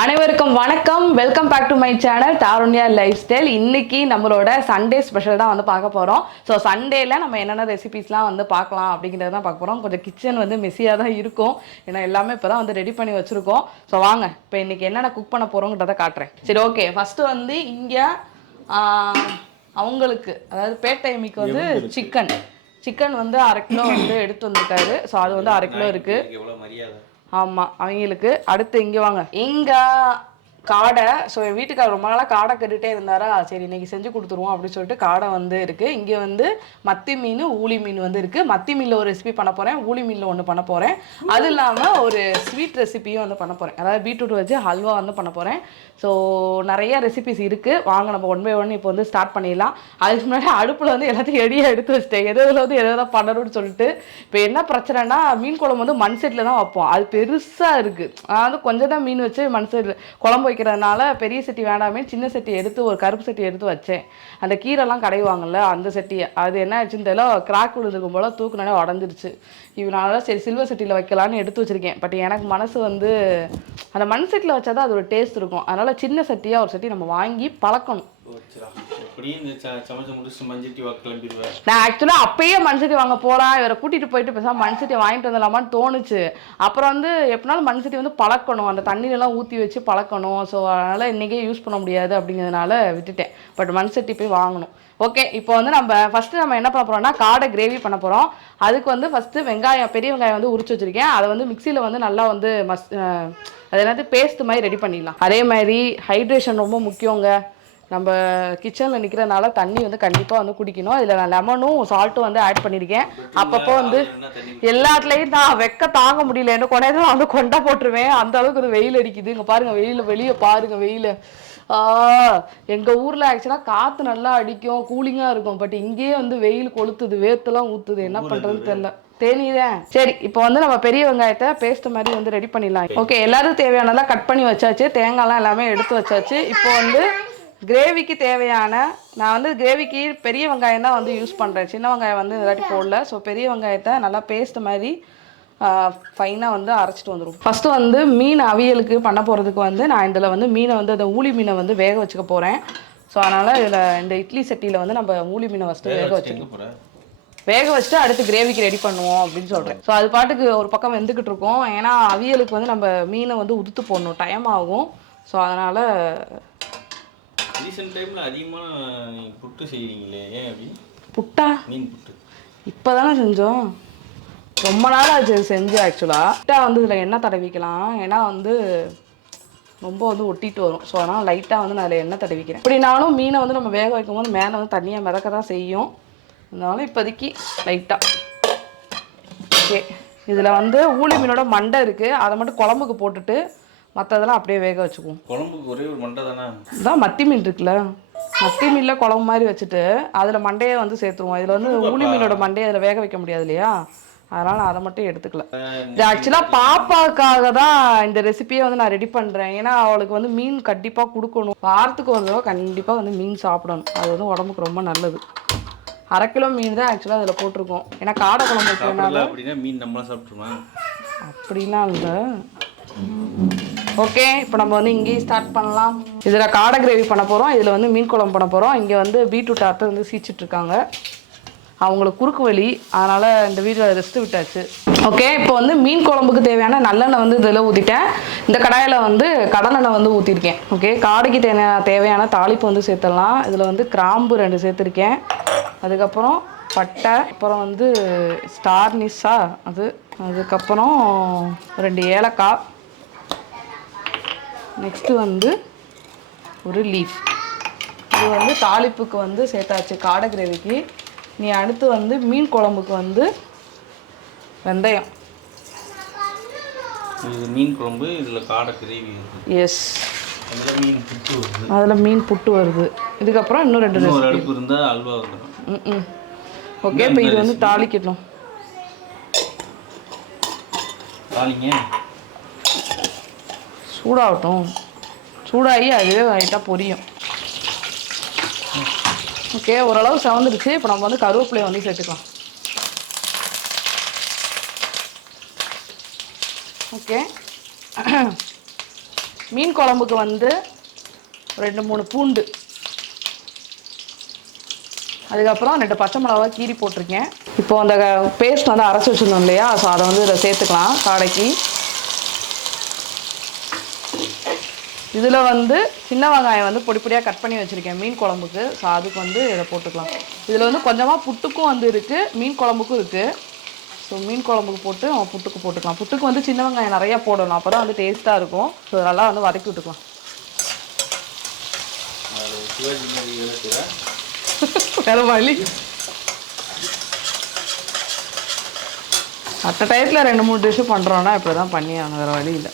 அனைவருக்கும் வணக்கம். Welcome back to my channel Tarunya lifestyle. இன்னைக்கு நம்மளோட சண்டே ஸ்பெஷல் தான் வந்து பார்க்க போகிறோம். ஸோ சண்டேல நம்ம என்னென்ன ரெசிபிஸ்லாம் வந்து பார்க்கலாம் அப்படிங்கிறத தான் பார்க்க போகிறோம். கொஞ்சம் கிச்சன் வந்து மெஸ்ஸியாக தான் இருக்கும், ஏன்னா எல்லாமே இப்போ தான் வந்து ரெடி பண்ணி வச்சுருக்கோம். ஸோ வாங்க இப்போ இன்னைக்கு என்னென்ன குக் பண்ண போகிறோங்கிறத காட்டுறேன். சரி, ஓகே. ஃபஸ்ட்டு வந்து இங்கே அவங்களுக்கு, அதாவது பேட்டைமிக்கு வந்து சிக்கன் வந்து 1/2 கிலோ வந்து எடுத்து வந்திருக்காரு. ஸோ அது வந்து 1/2 கிலோ இருக்குது. ஆமாம், அவங்களுக்கு. அடுத்து இங்கே வாங்க, இங்கே காடை. ஸோ என் வீட்டுக்காரர் ரொம்ப நாளாக காடை கட்டிகிட்டே இருந்தாரா, சரி இன்னைக்கு செஞ்சு கொடுத்துருவோம் அப்படின்னு சொல்லிட்டு காடை வந்து இருக்குது. இங்கே வந்து மத்தி மீன், ஊளி மீன் வந்து இருக்குது. மத்தி மீனில் ஒரு ரெசிபி பண்ண போகிறேன், ஊளி மீனில் ஒன்று பண்ண போகிறேன். அது இல்லாமல் ஒரு ஸ்வீட் ரெசிபியும் வந்து பண்ண போகிறேன், அதாவது பீட்ரூட் வச்சு ஹல்வா வந்து பண்ண போகிறேன். ஸோ நிறைய ரெசிபிஸ் இருக்குது. வாங்க நம்ம 1 by 1 இப்போ வந்து ஸ்டார்ட் பண்ணிடலாம். அதுக்கு முன்னாடி அடுப்பில் வந்து எல்லாத்தையும் ரெடியாக எடுத்து வச்சிட்டேன், எதில் வந்து எதாவது பண்ணணும்னு சொல்லிட்டு. இப்போ என்ன பிரச்சனைனா, மீன் குழம்பு வந்து மண் செட்டில் தான் வைப்போம். அது பெருசாக இருக்குது, அதாவது கொஞ்சம் தான் மீன் வச்சு மண் செட்டில் குழம்பு வைக்கிறதுனால பெரிய சட்டி வேண்டாமே, சின்ன சட்டி எடுத்து ஒரு கருப்பு சட்டி எடுத்து வச்சேன். அந்த கீரைலாம் கடைவாங்கல்ல அந்த சட்டியை, அது என்ன ஆச்சுன்னு தெரியல, கிராக் விழுந்துருக்கும் போல் தூக்குனாலே உடஞ்சிருச்சு. இவனால சரி சில்வர் சட்டியில் வைக்கலான்னு எடுத்து வச்சுருக்கேன். பட் எனக்கு மனசு வந்து அந்த மண் சட்டியில் வச்சா தான் அது ஒரு டேஸ்ட் இருக்கும். அதனால் சின்ன சட்டியாக ஒரு சட்டி நம்ம வாங்கி பழக்கணும். நான் ஆக்சுவலாக அப்பயே மண்சட்டி வாங்க போகலாம், இவரை கூட்டிகிட்டு போயிட்டு பேசாமல் மண்சட்டி வாங்கிட்டு வந்துடலாமான்னு தோணுச்சு. அப்புறம் வந்து எப்படினாலும் மண்சட்டி வந்து பழக்கணும், அந்த தண்ணியெல்லாம் ஊற்றி வச்சு பழக்கணும். ஸோ அதனால் இன்றைக்கே யூஸ் பண்ண முடியாது அப்படிங்கிறதுனால விட்டுட்டேன். பட் மண்சட்டி போய் வாங்கணும். ஓகே, இப்போ வந்து ஃபஸ்ட்டு நம்ம என்ன பண்ண போகிறோம்னா, காடை கிரேவி பண்ண போகிறோம். அதுக்கு வந்து ஃபஸ்ட்டு வெங்காயம், பெரிய வெங்காயம் வந்து உரிச்சு வச்சுருக்கேன். அதை வந்து மிக்சியில் வந்து நல்லா வந்து அது என்னது பேஸ்ட் மாதிரி ரெடி பண்ணிடலாம். அதே மாதிரி ஹைட்ரேஷன் ரொம்ப முக்கியங்க. நம்ம கிச்சனில் நிற்கிறதுனால தண்ணி வந்து கண்டிப்பாக வந்து குடிக்கணும். இதில் நான் லெமனும் சால்ட்டும் வந்து ஆட் பண்ணியிருக்கேன். அப்பப்போ வந்து எல்லாத்துலேயும் தான் வெக்க தாங்க முடியல, என்ன கொண்டாயிரம் வந்து கொண்டா போட்டுருவேன், அந்த அளவுக்கு ஒரு வெயில் அடிக்குது. இங்கே பாருங்கள், வெளியே பாருங்கள் வெயில். எங்கள் ஊரில் ஆக்சுவலாக காற்று நல்லா அடிக்கும், கூலிங்காக இருக்கும். பட் இங்கேயே வந்து வெயில் கொளுத்துது, வேர்த்தெல்லாம் ஊற்றுது, என்ன பண்ணுறதுன்னு தெரியல. தேனிதான். சரி, இப்போ வந்து நம்ம பெரிய வெங்காயத்தை பேஸ்ட் மாதிரி வந்து ரெடி பண்ணிடலாம். ஓகே, எல்லாருக்கும் தேவையானதெல்லாம் கட் பண்ணி வச்சாச்சு, தேங்காய்லாம் எல்லாமே எடுத்து வச்சாச்சு. இப்போ வந்து கிரேவிக்கு தேவையான, நான் வந்து கிரேவிக்கு பெரிய வெங்காயம் தான் வந்து யூஸ் பண்ணுறேன், சின்ன வெங்காயம் வந்து இதாட்டி போடல. ஸோ பெரிய வெங்காயத்தை நல்லா பேஸ்ட் மாதிரி ஃபைனாக வந்து அரைச்சிட்டு வந்துடும். ஃபஸ்ட்டு வந்து மீன் அவியலுக்கு பண்ண போகிறதுக்கு வந்து நான் இதில் வந்து மீனை வந்து அந்த ஊளி மீனை வந்து வேக வச்சுக்க போகிறேன். ஸோ அதனால் இதில் இந்த இட்லி சட்டியில் வந்து நம்ம ஊளி மீனை ஃபஸ்ட்டு வேக வச்சுட்டு அடுத்து கிரேவிக்கு ரெடி பண்ணுவோம் அப்படின்னு சொல்கிறேன். ஸோ அது பாட்டுக்கு ஒரு பக்கம் வெந்துக்கிட்டு இருக்கோம், ஏன்னா அவியலுக்கு வந்து நம்ம மீனை வந்து உதுத்து போடணும், டைம் ஆகும். ஸோ அதனால் ரீசெண்ட் டைமில் அதிகமாக புட்டு செய்கிறீங்களே, ஏன் அப்படி? புட்டா? மீன் புட்டு இப்போ தானே செஞ்சோம், ரொம்ப நாள் ஆச்சு செஞ்சு. ஆக்சுவலாக புட்டா வந்து இதில் எண்ணெய் தடவிக்கலாம், ஏன்னா வந்து ரொம்ப வந்து ஒட்டிட்டு வரும். ஸோ அதனால் லைட்டாக வந்து நான் அதில் எண்ணெய் தடவிக்கிறேன். அப்படின்னாலும் மீனை வந்து நம்ம வேக வைக்கும் போது மேலே வந்து தண்ணியாக மிதக்க தான் செய்யும், அதனால இப்போதைக்கு லைட்டாக. ஓகே, இதில் வந்து ஊளி மீனோட மண்டை இருக்குது, அதை மட்டும் குழம்புக்கு போட்டுட்டு மற்றதெல்லாம் அப்படியே வேக வச்சுக்குவோம். குழம்புக்கு ஒரே ஒரு மண்டை தானே? இதான் மத்தி மீன் இருக்குல்ல, மத்தி மீனில் குழம்பு மாதிரி வச்சுட்டு அதில் மண்டையை வந்து சேர்த்துருவோம். இதில் வந்து ஊளி மீனோட மண்டையை அதில் வேக வைக்க முடியாது இல்லையா, அதனால் நான் அதை மட்டும் எடுத்துக்கல. இது ஆக்சுவலாக பாப்பாவுக்காக தான் இந்த ரெசிபியை வந்து நான் ரெடி பண்ணுறேன். ஏன்னா அவளுக்கு வந்து மீன் கண்டிப்பாக கொடுக்கணும், வாரத்துக்கு ஒரு தடவை கண்டிப்பாக வந்து மீன் சாப்பிடணும், அது வந்து உடம்புக்கு ரொம்ப நல்லது. 1/2 கிலோ மீன் தான் ஆக்சுவலாக அதில் போட்டிருக்கோம், ஏன்னா காடை குழம்பு வைக்கிறதுனால. அப்படின்னா மீன் நம்மளாம் சாப்பிட்ருவோம் அப்படிலாம் இல்லை. ஓகே, இப்போ நம்ம வந்து இங்கேயும் ஸ்டார்ட் பண்ணலாம். இதில் காடை கிரேவி பண்ண போகிறோம், இதில் வந்து மீன் குழம்பு பண்ண போகிறோம். இங்கே வந்து பீட்ரூட் அத்தை வந்து சீச்சிட்ருக்காங்க, அவங்களுக்கு குறுக்கு வலி, அதனால் இந்த வீடியோவில் ரெஸ்ட்டு விட்டாச்சு. ஓகே, இப்போ வந்து மீன் குழம்புக்கு தேவையான நல்லெண்ணெய் வந்து இதில் ஊற்றிட்டேன். இந்த கடாயில் வந்து கடலெண்ணெய் வந்து ஊற்றிருக்கேன். ஓகே, காடைக்கு தேவையான தாளிப்பு வந்து சேர்த்துடலாம். இதில் வந்து கிராம்பு 2 சேர்த்துருக்கேன், அதுக்கப்புறம் பட்டை, அப்புறம் வந்து ஸ்டார் நிஸ்ஸா அதுக்கப்புறம் 2 ஏலக்காய், நெக்ஸ்ட்டு வந்து ஒரு லீஃப். இது வந்து தாளிப்புக்கு வந்து சேர்த்தாச்சு காடை கிரேவிக்கு. நீ அடுத்து வந்து மீன் குழம்புக்கு வந்து வெந்தயம். இது மீன் குழம்பு, இதில் காடை கிரேவி. எஸ், அதில் மீன் புட்டு வருது. அதில் மீன் புட்டு வருது. இதுக்கப்புறம் இன்னும் 2 அடுப்பு இருந்தால் அல்வா வந்துடும். ஓகே, இப்போ இது வந்து தாளிக்கணும். தாளிங்க, சூடாகட்டும், சூடாகி அதுவே லைட்டாக பொரியும். ஓகே, ஓரளவு செவந்துருச்சு. இப்போ நம்ம வந்து கருவேப்பிலையை வந்து சேர்த்துக்கலாம். ஓகே, மீன் குழம்புக்கு வந்து 2-3 பூண்டு, அதுக்கப்புறம் 2 பச்சை மிளகா கீரி போட்டிருக்கேன். இப்போ அந்த பேஸ்ட் வந்து அரைச்சி வச்சுருந்தோம் இல்லையா, ஸோ அதை வந்து இதில் சேர்த்துக்கலாம் காடைக்கு. இதில் வந்து சின்ன வெங்காயம் வந்து பொடி பொடியாக கட் பண்ணி வச்சுருக்கேன் மீன் குழம்புக்கு. ஸோ அதுக்கு வந்து இதை போட்டுக்கலாம். இதில் வந்து கொஞ்சமாக புட்டுக்கும் வந்து இருக்குது, மீன் குழம்புக்கும் இருக்குது. ஸோ மீன் குழம்புக்கு போட்டு புட்டுக்கு போட்டுக்கலாம். புட்டுக்கு வந்து சின்ன வெங்காயம் நிறையா போடணும், அப்போ தான் வந்து டேஸ்ட்டாக இருக்கும். ஸோ நல்லா வந்து வதக்கி விட்டுக்கலாம். வேறு வழி மற்ற டயத்தில் 2-3 டிஷ்ஷு பண்ணுறோன்னா இப்படி தான் பண்ணி ஆகணும், வேறு வழி இல்லை.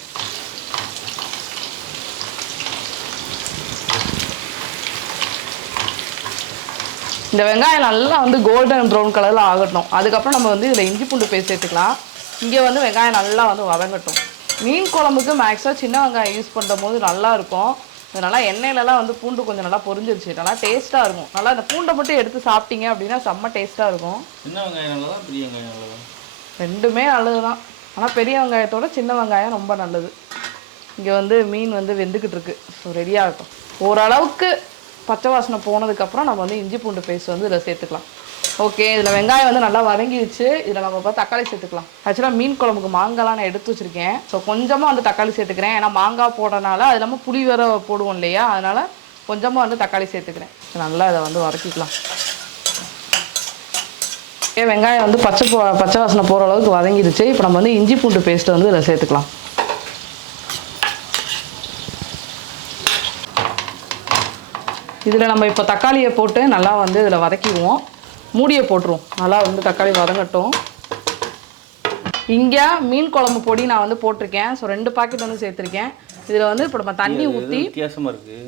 இந்த வெங்காயம் நல்லா வந்து கோல்டன் ப்ரௌன் கலரில் ஆகட்டும். அதுக்கப்புறம் நம்ம வந்து இதில் இஞ்சி பூண்டு பேஸ்ட் சேர்த்துக்கலாம். இங்கே வந்து வெங்காயம் நல்லா வந்து வதங்கட்டும். மீன் குழம்புக்கு மேக்ஸிமம் சின்ன வெங்காயம் யூஸ் பண்ணுற போது நல்லாயிருக்கும். நல்லா எண்ணெயிலலாம் வந்து பூண்டு கொஞ்சம் நல்லா பொரிஞ்சிருச்சு, நல்லா டேஸ்ட்டாக இருக்கும். நல்லா அந்த பூண்டை மட்டும் எடுத்து சாப்பிட்டீங்க அப்படின்னா செம்ம டேஸ்ட்டாக இருக்கும். சின்ன வெங்காயம் நல்லதா பெரிய வெங்காயம் நல்லதா? ரெண்டுமே நல்லது தான், ஆனால் பெரிய வெங்காயத்தோட சின்ன வெங்காயம் ரொம்ப நல்லது. இங்கே வந்து மீன் வந்து வெந்துக்கிட்டு இருக்கு. ஸோ ரெடியாகட்டும். ஓரளவுக்கு பச்சை வாசனை போனதுக்கப்புறம் நம்ம வந்து இஞ்சி பூண்டு பேஸ்ட் வந்து இதில் சேர்த்துக்கலாம். ஓகே, இதில் வெங்காயம் வந்து நல்லா வதங்கிடுச்சு. இதில் நம்ம இப்போ தக்காளி சேர்த்துக்கலாம். ஆக்சுவலாக மீன் குழம்புக்கு மாங்காய்லாம் நான் எடுத்து வச்சுருக்கேன். ஸோ கொஞ்சமாக வந்து தக்காளி சேர்த்துக்கிறேன். ஏன்னா மாங்காய் போடுறதுனால அது இல்லாமல் புளி வேற போடுவோம் இல்லையா, அதனால் கொஞ்சமாக வந்து தக்காளி சேர்த்துக்கிறேன். நல்லா இதை வந்து வதக்கிக்கலாம். வெங்காயம் வந்து பச்சை வாசனை போகிற அளவுக்கு வதங்கிடுச்சு. இப்போ நம்ம வந்து இஞ்சி பூண்டு பேஸ்ட்டை வந்து இதில் சேர்த்துக்கலாம். இதில் நம்ம இப்போ தக்காளியை போட்டு நல்லா வந்து இதில் வதக்கிடுவோம். மூடியை போட்டுருவோம், நல்லா வந்து தக்காளி வதங்கட்டும். இங்கே மீன் குழம்பு பொடி நான் வந்து போட்டிருக்கேன். ஸோ 2 பாக்கெட் வந்து சேர்த்துருக்கேன். இதில் வந்து இப்போ நம்ம தண்ணி ஊற்றி வித்தியாசமாக இருக்குது.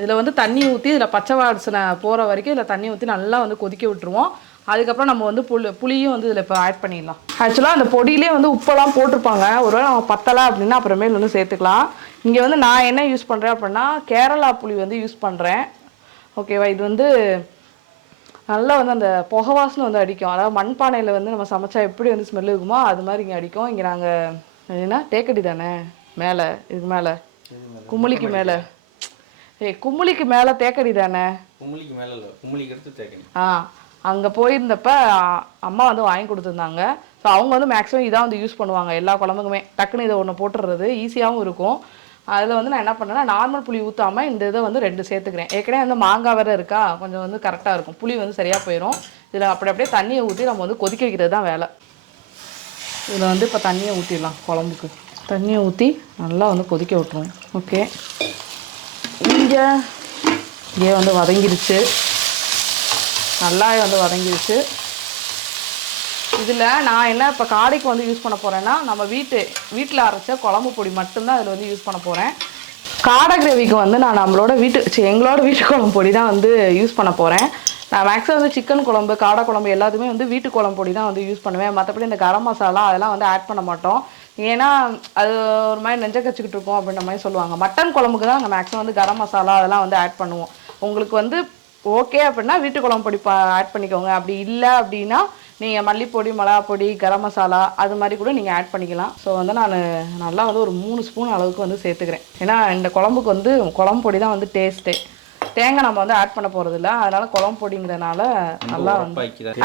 இதில் வந்து தண்ணி ஊற்றி இதில் பச்சை வாசனை போகிற வரைக்கும் இதில் தண்ணி ஊற்றி நல்லா வந்து கொதிக்க விட்டுருவோம். அதுக்கப்புறம் நம்ம வந்து புளியும் வந்து இதில் இப்போ ஆட் பண்ணிடலாம். ஆக்சுவலாக அந்த பொடியிலே வந்து உப்பெல்லாம் போட்டிருப்பாங்க. ஒருவேளை நம்ம பத்தலை அப்படின்னா அப்புறமேல் வந்து சேர்த்துக்கலாம். இங்கே வந்து நான் என்ன யூஸ் பண்ணுறேன் அப்படின்னா கேரளா புளி வந்து யூஸ் பண்ணுறேன். ஓகேவா, இது வந்து நல்லா வந்து அந்த புகை வாசனை வந்து அடிக்கும். அதாவது மண்பானையில் வந்து நம்ம சமைச்சா எப்படி வந்து ஸ்மெல் இருக்குமோ அது மாதிரி இங்கே அடிக்கும். இங்கே நாங்கள் என்ன தேக்கடி தானே மேலே, இதுக்கு மேலே குமுளிக்கு மேலே, குமுளிக்கு மேலே தேக்கடி தானே, குமுளிக்கு மேலே இல்லை, குமுளிக்கு எடுத்து தேக்கடி. அங்கே போயிருந்தப்ப அம்மா வந்து வாங்கி கொடுத்துருந்தாங்க. ஸோ அவங்க வந்து மேக்ஸிமம் இதான் வந்து யூஸ் பண்ணுவாங்க எல்லா குழம்புக்குமே. டக்குன்னு இதை ஒன்று போட்டுடுறது ஈஸியாகவும் இருக்கும். அதில் வந்து நான் என்ன பண்ணேன்னா நார்மல் புளி ஊற்றாமல் இந்த இதை வந்து 2 சேர்த்துக்கிறேன். ஏற்கனவே வந்து மாங்காய் வேறு இருக்கா, கொஞ்சம் வந்து கரெக்டாக இருக்கும். புளி வந்து சரியாக போயிடும். இதில் அப்படியே தண்ணியை ஊற்றி நம்ம வந்து கொதிக்க வைக்கிறது தான் வேலை. இதில் வந்து இப்போ தண்ணியை ஊற்றிடலாம். குழம்புக்கு தண்ணியை ஊற்றி நல்லா வந்து கொதிக்க விட்டுருவோம். ஓகே, இங்கே வந்து வதங்கிருச்சு, நல்லா வந்து வதங்கிருச்சு. இதில் நான் என்ன இப்போ காடைக்கு வந்து யூஸ் பண்ண போகிறேன்னா நம்ம வீட்டில் அரைச்ச குழம்பு பொடி மட்டும்தான் இதில் வந்து யூஸ் பண்ண போகிறேன். காடை கிரேவிக்கு வந்து நான் எங்களோட வீட்டு குழம்பு பொடி தான் வந்து யூஸ் பண்ண போகிறேன். நான் மேக்ஸிமம் வந்து சிக்கன் குழம்பு, காடை குழம்பு எல்லாத்துமே வந்து வீட்டு குழம்பு பொடி தான் வந்து யூஸ் பண்ணுவேன். மற்றபடி இந்த கரம் மசாலா அதெல்லாம் வந்து ஆட் பண்ண மாட்டோம். ஏன்னா அது ஒரு மாதிரி நெஞ்ச கச்சிக்கிட்டு இருக்கும் அப்படின்ற மாதிரி சொல்லுவாங்க. மட்டன் குழம்புக்கு தான் நாங்கள் மேக்ஸிமம் வந்து கரம் மசாலா அதெல்லாம் வந்து ஆட் பண்ணுவோம். உங்களுக்கு வந்து ஓகே அப்படின்னா வீட்டு குழம்பு பொடி ஆட் பண்ணிக்கோங்க. அப்படி இல்லை அப்படின்னா நீங்கள் மல்லிப்பொடி, மிளகா பொடி, கரம் மசாலா அது மாதிரி கூட நீங்கள் ஆட் பண்ணிக்கலாம். ஸோ வந்து நான் நல்லா வந்து ஒரு 3 ஸ்பூன் அளவுக்கு வந்து சேர்த்துக்கிறேன். ஏன்னா இந்த குழம்புக்கு வந்து குழம்பு பொடி தான் வந்து டேஸ்ட்டே. தேங்காய் நம்ம வந்து ஆட் பண்ண போகிறது இல்லை, அதனால குழம்பு பொடிங்கிறதுனால நல்லா வந்து.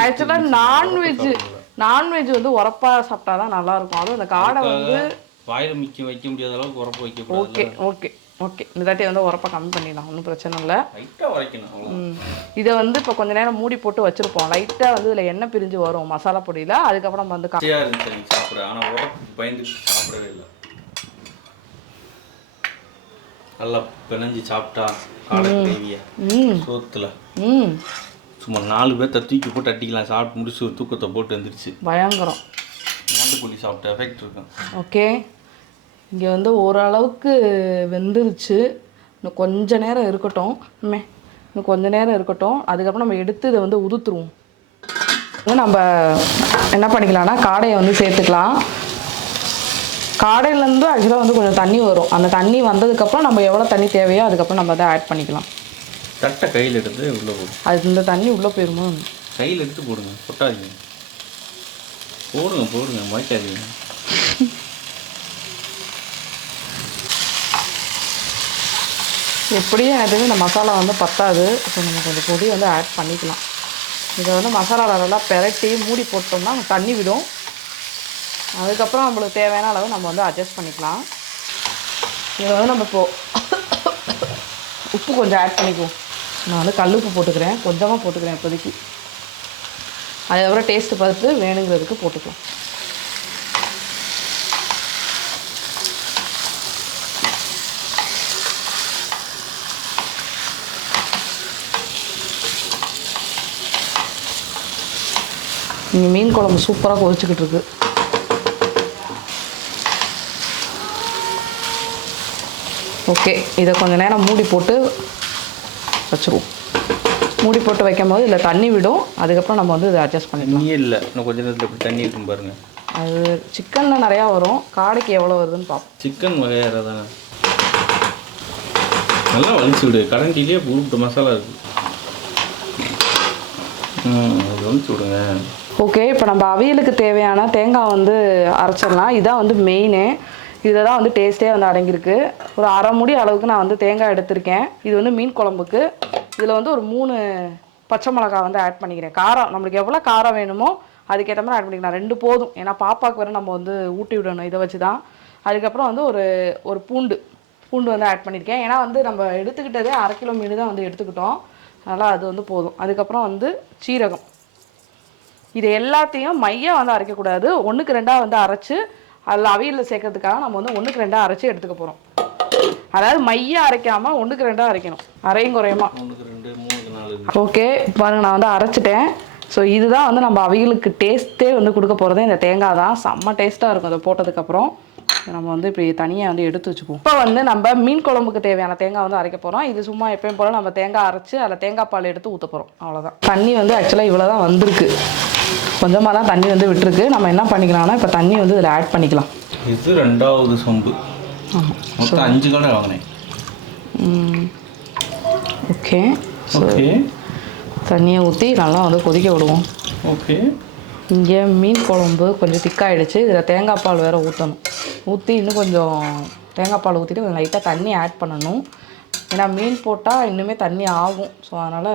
ஆக்சுவலாக நான்வெஜ் வந்து உரப்பாக சாப்பிட்டா தான் நல்லாயிருக்கும். அதுவும் இந்த காடை வந்து வாயில் வைக்க முடியாத அளவுக்கு உரப்பு வைக்க. ஓகே இந்த தாட்டி வந்து உரப்பாக கம்மி பண்ணிடலாம், ஒன்றும் பிரச்சனை இல்லை. இதை வந்து இப்போ கொஞ்சம் நேரம் மூடி போட்டு வச்சுருப்போம். லைட்டாக வந்து இதில் எண்ணெய் பிரிஞ்சு வரும் மசாலா பொடியில். அதுக்கப்புறம் நம்ம வந்து சாப்பிட, ஆனால் உரப்பு பயந்து சாப்பிடவே இல்லை. நல்லா பிணைஞ்சு சாப்பிட்டா காடை கிரேவியா சோத்துல சும்மா 4 பேர்த்த தூக்கி போட்டு அட்டிக்கலாம். சாப்பிட்டு முடிச்சு ஒரு தூக்கத்தை போட்டு வந்துருச்சு. பயங்கரம் நாட்டுக்கோழி சாப்பிட்ட எஃபெக்ட் இருக்கும். ஓகே, இங்கே வந்து ஓரளவுக்கு வெந்துருச்சு. இன்னும் கொஞ்சம் நேரம் இருக்கட்டும். அதுக்கப்புறம் நம்ம எடுத்து இதை வந்து உதுத்துருவோம். நம்ம என்ன பண்ணிக்கலாம்னா காடையை வந்து சேர்த்துக்கலாம். காடையிலேருந்து ஆக்சுவலாக வந்து கொஞ்சம் தண்ணி வரும். அந்த தண்ணி வந்ததுக்கப்புறம் நம்ம எவ்வளோ தண்ணி தேவையோ அதுக்கப்புறம் நம்ம அதை ஆட் பண்ணிக்கலாம். தட்டை கையில் எடுத்து உள்ளே போடும். அது இந்த தண்ணி உள்ளே போயிருமோ, கையில் எடுத்து போடுங்க, கொட்டாதீங்க. போடுங்க, முளைக்காதீங்க. எப்படியும் எனக்கு இந்த மசாலா வந்து பத்தாது. ஸோ நம்ம கொஞ்சம் பொடி வந்து ஆட் பண்ணிக்கலாம். இதை வந்து மசாலாவில் நல்லா பெரட்டி மூடி போட்டோம்னா தண்ணி விடும். அதுக்கப்புறம் நம்மளுக்கு தேவையான அளவு நம்ம வந்து அட்ஜஸ்ட் பண்ணிக்கலாம். இதை வந்து நம்ம இப்போது உப்பு கொஞ்சம் ஆட் பண்ணிக்குவோம். நான் வந்து கல் உப்பு போட்டுக்கிறேன், கொஞ்சமாக போட்டுக்கிறேன் இப்போதைக்கு. அதுக்கப்புறம் டேஸ்ட்டு பார்த்து வேணுங்கிறதுக்கு போட்டுக்கலாம். இங்கே மீன் குழம்பு சூப்பராக கொதிச்சுக்கிட்டு இருக்கு. ஓகே, இதை கொஞ்சம் நேரம் மூடி போட்டு வச்சுருவோம். மூடி போட்டு வைக்கும் போது இதில் தண்ணி விடும். அதுக்கப்புறம் நம்ம வந்து இதை அட்ஜஸ்ட் பண்ணிக்கலாம். தண்ணி இல்லை, இன்னும் கொஞ்சம் நேரத்தில் இப்படி தண்ணி இருக்கும் பாருங்கள். அது சிக்கனில் நிறையா வரும், காடைக்கு எவ்வளோ வருதுன்னு பார்ப்போம். சிக்கன் வகையார தானே, நல்லா வலிச்சு விடு. கரண்டிலேயே உருப்பிட்டு மசாலா இருக்குது. வலிச்சு விடுங்க. ஓகே, இப்போ நம்ம அவியலுக்கு தேவையான தேங்காய் வந்து அரைச்சிடலாம். இதான் வந்து மெயினு. இதில் தான் வந்து டேஸ்ட்டே வந்து அடங்கியிருக்கு. ஒரு அரை மூடி அளவுக்கு நான் வந்து தேங்காய் எடுத்திருக்கேன். இது வந்து மீன் குழம்புக்கு. இதில் வந்து ஒரு 3 பச்சை மிளகாய் வந்து ஆட் பண்ணிக்கிறேன். காரம் நம்மளுக்கு எவ்வளோ காரம் வேணுமோ அதுக்கேற்ற மாதிரி ஆட் பண்ணிக்கலாம். 2 போதும், ஏன்னா பாப்பாவுக்கு வேறு நம்ம வந்து ஊட்டி விடணும், இதை வச்சு தான். அதுக்கப்புறம் வந்து ஒரு பூண்டு வந்து ஆட் பண்ணியிருக்கேன். ஏன்னா வந்து நம்ம எடுத்துக்கிட்டதே 1/2 கிலோ மீன் தான் வந்து எடுத்துக்கிட்டோம், அதனால் அது வந்து போதும். அதுக்கப்புறம் வந்து சீரகம். இது எல்லாத்தையும் மையாக வந்து அரைக்கக்கூடாது, 1க்கு 2 வந்து அரைச்சி அதில் அவியலில் சேர்க்கறதுக்காக நம்ம வந்து 1க்கு 2 அரைச்சி எடுத்துக்க போகிறோம். அதாவது மையாக அரைக்காமல் 1க்கு 2 அரைக்கணும், அரையும் குறையுமா. 1க்கு 2 3க்கு 4. ஓகே, பாருங்கள் நான் வந்து அரைச்சிட்டேன். ஸோ இதுதான் வந்து நம்ம அவியலுக்கு டேஸ்ட்டே வந்து கொடுக்க போகிறது. இந்த தேங்காய் தான் செம்ம டேஸ்ட்டாக இருக்கும். அதை போட்டதுக்கப்புறம் நம்ம வந்து இப்படி தனியாக வந்து எடுத்து வச்சுக்குவோம். இப்போ வந்து நம்ம மீன் குழம்புக்கு தேவையான தேங்காய் வந்து அரைக்க போகிறோம். இது சும்மா எப்பயும் போல் நம்ம தேங்காய் அரைச்சி அதில் தேங்காய் பால் எடுத்து ஊற்ற போகிறோம், அவ்வளோதான். தண்ணி வந்து ஆக்சுவலாக இவ்வளோ தான் வந்திருக்கு, கொஞ்சமாக தான் தண்ணி வந்து விட்டுருக்கு. நம்ம என்ன பண்ணிக்கலாம்னா இப்போ தண்ணி வந்து இதில் ஆட் பண்ணிக்கலாம். இது 2வது சொம்பு. மொத்தம் 5 கடை வாங்கினேன். ஓகே, ஓகே, தண்ணியை ஊற்றி நல்லா வந்து கொதிக்க விடுவோம். ஓகே, இங்கே மீன் குழம்பு கொஞ்சம் திக்காயிடுச்சு. இதில் தேங்காய் பால் வேறு ஊற்றணும். ஊற்றி இன்னும் கொஞ்சம் தேங்காய் பால் ஊற்றிட்டு கொஞ்சம் லைட்டாக தண்ணி ஆட் பண்ணணும். ஏன்னா மீன் போட்டால் இன்னுமே தண்ணி ஆகும். ஸோ அதனால்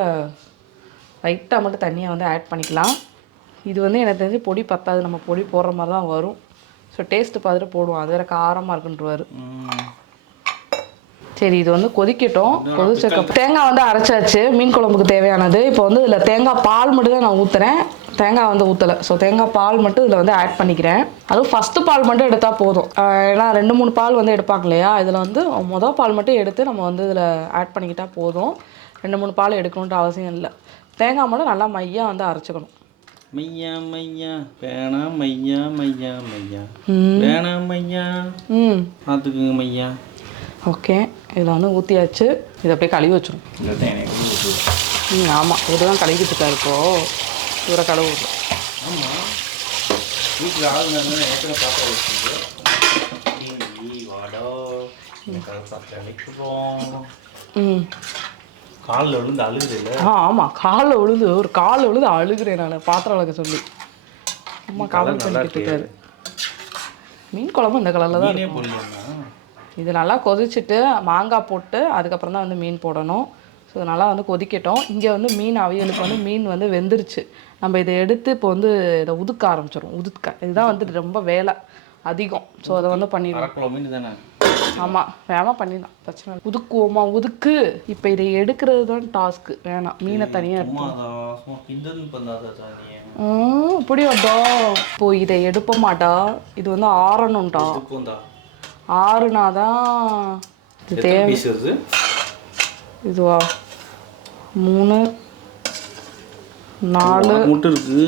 லைட்டாக மட்டும் தண்ணியை வந்து ஆட் பண்ணிக்கலாம். இது வந்து எனக்கு தெரிஞ்சு பொடி பத்தாது, நம்ம பொடி போடுற மாதிரி தான் வரும். ஸோ டேஸ்ட்டு பார்த்துட்டு போடுவோம், அது வேறு காரமாக இருக்குன்றாரு. சரி, இது வந்து கொதிக்கட்டும். கொதிச்சதுக்கு தேங்காய் வந்து அரைச்சாச்சு மீன் குழம்புக்கு தேவையானது. இப்போ வந்து இதில் தேங்காய் பால் மட்டும் தான் நான் ஊற்றுறேன், தேங்காய் வந்து ஊற்றலை. ஸோ தேங்காய் பால் மட்டும் இதில் வந்து ஆட் பண்ணிக்கிறேன். அதுவும் ஃபஸ்ட்டு பால் மட்டும் எடுத்தால் போதும். ஏன்னா 2-3 பால் வந்து எடுப்பாங்க இல்லையா, இதில் வந்து மொதல் பால் மட்டும் எடுத்து நம்ம வந்து இதில் ஆட் பண்ணிக்கிட்டால் போதும். 2-3 பால் எடுக்கணுன்ட்டு அவசியம் இல்லை. தேங்காய் மட்டும் நல்லா மையாக வந்து அரைச்சிக்கணும். மையா மையா வேணா மையா மையா மையா வேணா மையா பார்த்துக்குங்க மையா. ஓகே, இதில் வந்து ஊற்றியாச்சு. இதை அப்படியே கழுவி வச்சிடும். ஆமாம், இதுதான் கழுவிட்டு இருக்காரு. இப்போது இவரை கழுவு விட்ரும். ஆமாம், வீட்டில் ஆளுங்க எத்தனை பாப்பா வச்சுருக்கு வாடோ காலில் விழுந்து அழுகுது இல்லை? ஆமாம், காலில் விழுந்து அழுகுறேன் நான், பாத்திரம் விளக்க சொல்லி. அம்மா கலர் பண்ணிக்கிட்டு இருக்காரு. மீன் குழம்பு இந்த கலரில் தான் இருக்கும். இது நல்லா கொதிச்சுட்டு மாங்காய் போட்டு அதுக்கப்புறம் தான் வந்து மீன் போடணும். ஸோ நல்லா வந்து கொதிக்கட்டும். இங்கே வந்து மீன் அவியலுக்கு வந்து மீன் வந்து வெந்துருச்சு. நம்ம இதை எடுத்து இப்போ வந்து இதை உதுக்க ஆரம்பிச்சிடும். இதுதான் வந்து ரொம்ப வேலை அதிகம். ஸோ அதை வந்து பண்ணிடலாம். மீன் தானே? ஆமாம், வேணாம் பண்ணிடலாம், பிரச்சனை இல்லை. உதுக்குவோமா உதுக்கு. இப்போ இதை எடுக்கிறது தான் டாஸ்க்கு. வேணாம், மீனை தனியாக இருக்கும். இப்படி வாடா. இப்போ இதை எடுப்போமாட்டா, இது வந்து ஆறணும்டா. ஆறுனாதான் இது தேவை. இதுவா 3 4 முட்டை இருக்கு,